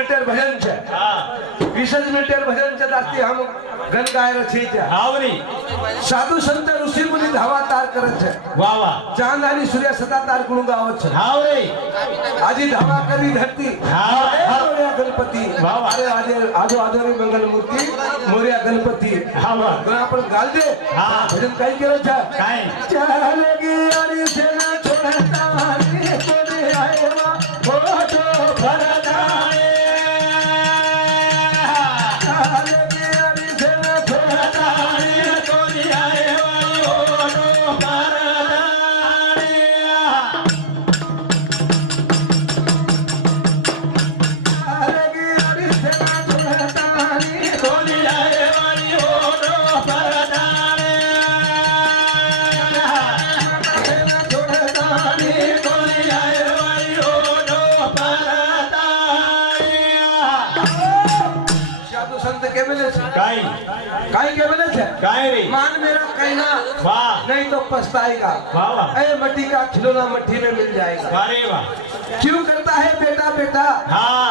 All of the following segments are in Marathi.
मिनटेर भजन छे 20 मिनटेर भजन छे दास्ती हम गन गाय रही छे हावनी साधु संत ऋषि मुनि धावा तार करे छे वाह वाह चांद आणि सूर्य सदा तार गुण गावत छे हाव रे आजी धावा करी धरती मोरया गणपती वाह वाह अरे आजे आजो आदोरी मंगल मूर्ती मोरया गणपती हा वाह पण आपण गाल दे हा भजन काय केलं छे काय चलेगी आणि सेना छोडता रे कोणी आएवा फोटो भरताए चलेगी आणि सेना छोडता रे कोणी आएवा फोटो भरताए चलेगी आणि सेना छोडता रे कोणी आएवा फोटो भरताए संत के मिले काय काय के मिले थे काय रे मान मेरा कहना वाह नहीं तो पछताएगा वाह वाह अरे मट्टी का खिलौना मट्टी में मिल जाएगा अरे वाह क्यों करता है बेटा बेटा हाँ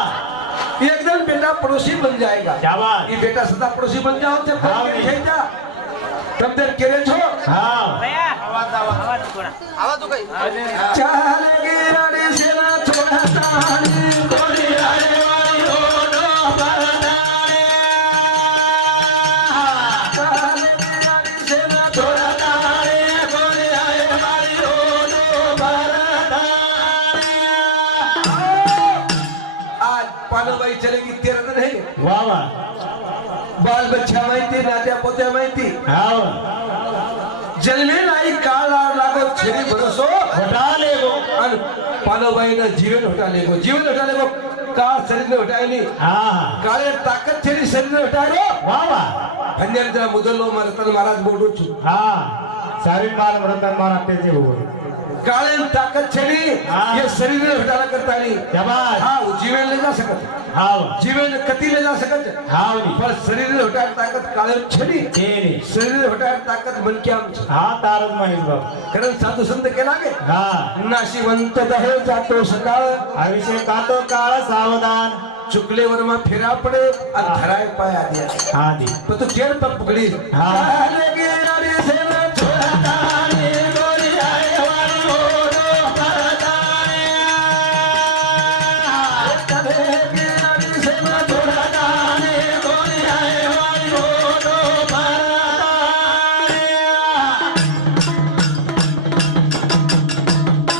एक दिन बेटा पड़ोसी बन जाएगा क्या बात ये बेटा सदा पड़ोसी बन जाओ जब हाँ, जा तब देर केरे छो हाँ आवाज तो चलेगी अरे सेना छोड़ता नहीं कोई आए वाली हो नो बरदाने चलेगी अरे सेना छोड़ता नहीं कोई आए वाली हो नो बरदाने आज पानबाई चलेगी 13 दिन है वाह वाह बाल बच्चा माहिती नात्या पोत्या माहिती हाव जन्मे नाही काळ लागो छेरी भरोसो हटाले गो अन पानबाईना जीवन हटाले गो का शरीर ने हटाय नहीं हाँ काळे ताकत छेरी शरीर ने हटाय रो वाह वाह भंजर जरा मुदलो रतन महाराज बोलू छु हाँ सारी माल रतन मारा तेजे हो काळे ताकत छेरी हाँ। ये शरीर ने हटाला करता नहीं क्या बात हाँ वो जीवन ले जा सकत हाव जीवन कति ले जा सकत हाव नी पर शरीर ने हटाय ताकत काळे छेरी तेरी शरीर ने हटाय ताकत मन क्या हाँ तारक महेश बाबू कारण साधू संत के लागे हाँ नाशिवंत दहे जातो सकाळ अभिषेकातो काळ सावधान चुकले वरमा फेरा पड़े और धराए पाए आदिया हाँ दी तो तू जेल पर पकड़ी हाँ। चलेगी नारी सेना छोड़ता नहीं गोरी आए वाली हो नो बरदाने चलेगी नारी सेना छोड़ता नहीं गोरी आए वाली हो नो बरदाने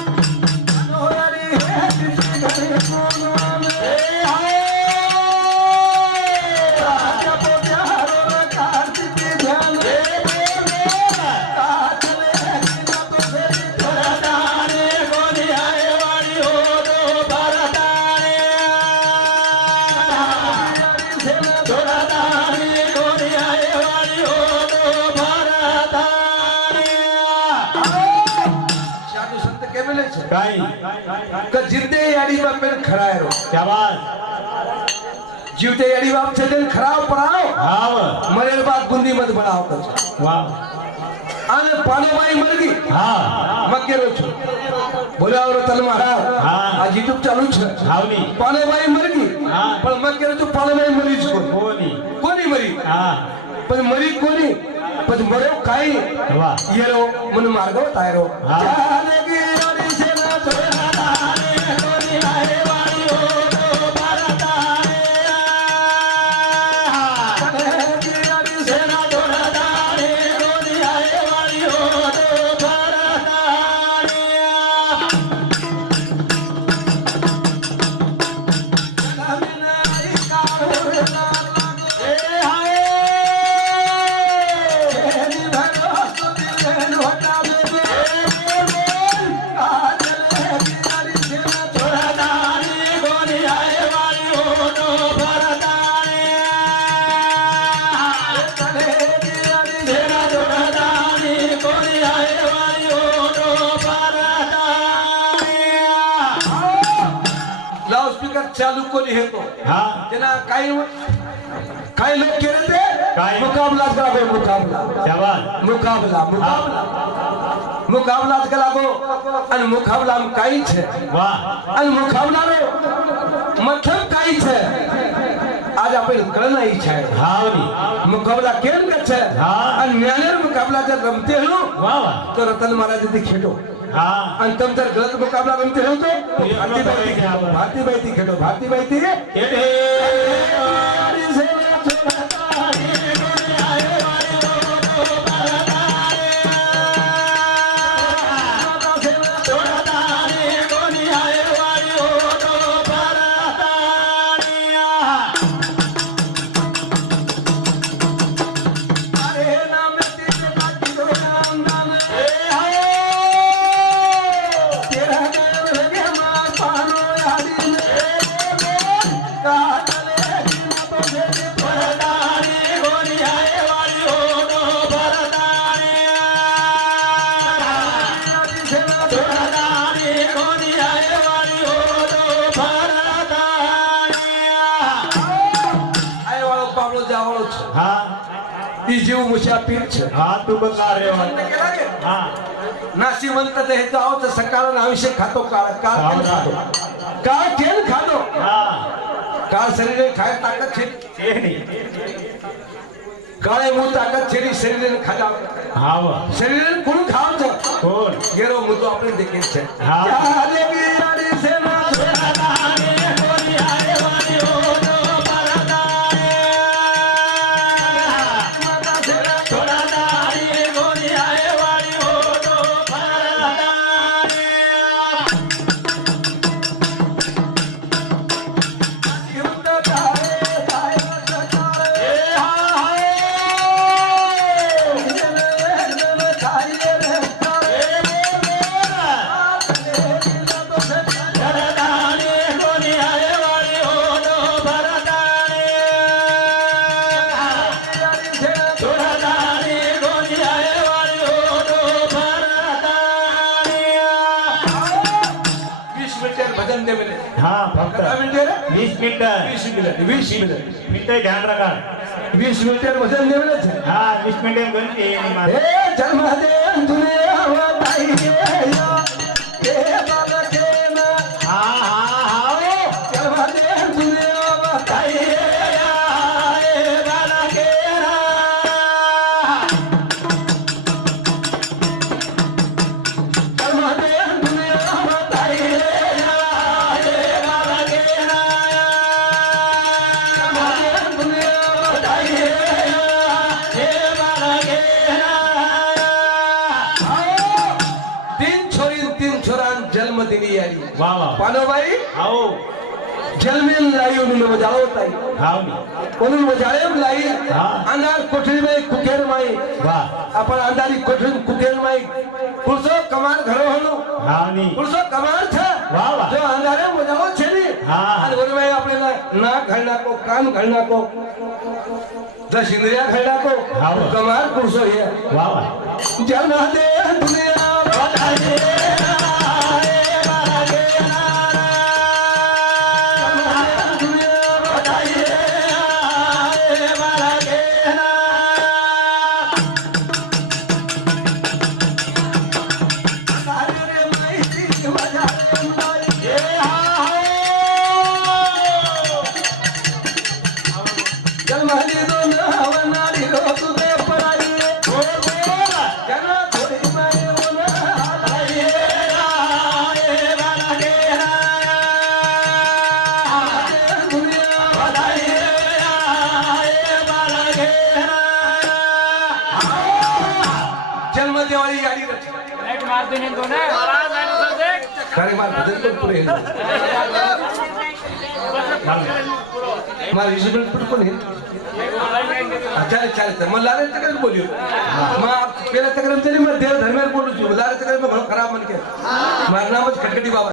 मनोहरी है जिसकी घड़ी पूनम ए हाय राजा पोत्यारो रे कार्तिकी ध्यान रे काचले किना तो फेरी भरदाने गोरी आए वाली हो नो बरदाने सेना छोड़दाने गोरी आए वाली हो नो बरदाने साधु संत के मिले छे काय का जिंदे याडी बाप में खड़ा है रो क्या बात जीवते याडी बाप से दिन खराब पड़ाओ हाव मरेर बात बुंदी मत बनाओ कर वाह आने पानोबाई मर गई हाँ मक्के रो छो बोला और तल महाराज हाँ। आज यूट्यूब चालू छे हाव नी पानोबाई मर गई हाँ। पण मक्के रो तो पानोबाई मरी छो कोणी कोणी मरी हाँ पण मरी कोणी पण मरो काय वाह ये रो मन मार्गो तायरो हाँ। चलेगी रानी सेना छोड़ना रे कोणी आए वाली हो नो बरदाने चलेगी रानी सेना छोड़ना रे कोणी आए वाली हो नो बरदाने चलना इसका होना ए हाय तेरी भरोसा दिल हटा दे चालू कोणी हेतो हाँ जना काही लोक केले ते काय? मुकाबला करागो मुकाबला क्या बात मुकाबला मुकाबला मुकाबला करागो અને મુકાબલા માં કાઈ છે वाह અને મુકાબલા રો મતલબ કાઈ आई छे आज अपन करण आई छे हावनी मुकाबला केम के छे हाँ। और न्यानेर मुकाबला जब रमते हो वाह वाह तो रतन महाराज दी खेलो हाँ और तुम जब गलत मुकाबला रमते हो तो ये भारती बाई क्या हुआ? भारती बाई थी खेलो भारती बाई थी एडे हाँ जीव मुसाफिर छे हाँ तू बता रहे हो हाँ नाशिवंत ते जाओ तर सकाळ आयुष्य खातो काळ काळ केल खातो काळ केल खातो हाँ काळ शरीर खाय ताकत छे ये नहीं काळे मु ताकत छेरी शरीर खाजा हाँ वाह शरीर कोण खाव छे कौन गेरो मुद्दो આપણે દેખે છે हाँ ચાલે ગિયારી સેના हाँ फक्त कितना मिनिट रे 20 मिनट 20 मिनिट मिनट ध्यान रखा 20 मिनिट वजन देवेले છે हाँ 20 मिनट गणती हे जन्म दे दुनिया बताई हे बाबा के ना हाँ हाँ हाँ जन्म दे दुनिया बताई हे बाबा के ना जन्म दे दुनिया बताई हे बाबा के ना जन्म दे दुनिया बताई हे बाबा के ना तीन छोरी तीन छोरा जन्म दिली आली वाह वाह पानोबाई आओ जलमेल लाई उन्होंने बजाओ ताई हाँ नहीं उन्होंने बजाए लाई हाँ। अंधार कोठरी में कुकेर माई वाह अपन अंधारी कोठरी में कुकेर माई पुरुषो कमार घरो हलो हाँ नहीं पुरुषो कमार था वाह वाह जो अंधारे बजाओ छेली हाँ। और उनमें अपने नाक घड़ना को कान घड़ना को दस इंद्रिया घड़ना को हाँ। कमार पुरुषो है वाह वाह जन्म दे दुनिया बताइए खरे मार भजन पण पुरे मार रिजल्ट पण पुरे चाले मग लारे तक बोलियो मग पेला तक तरी मग देव धर्मेर बोलू लारे तक खराब मन के मार नाम खटखटी बाबा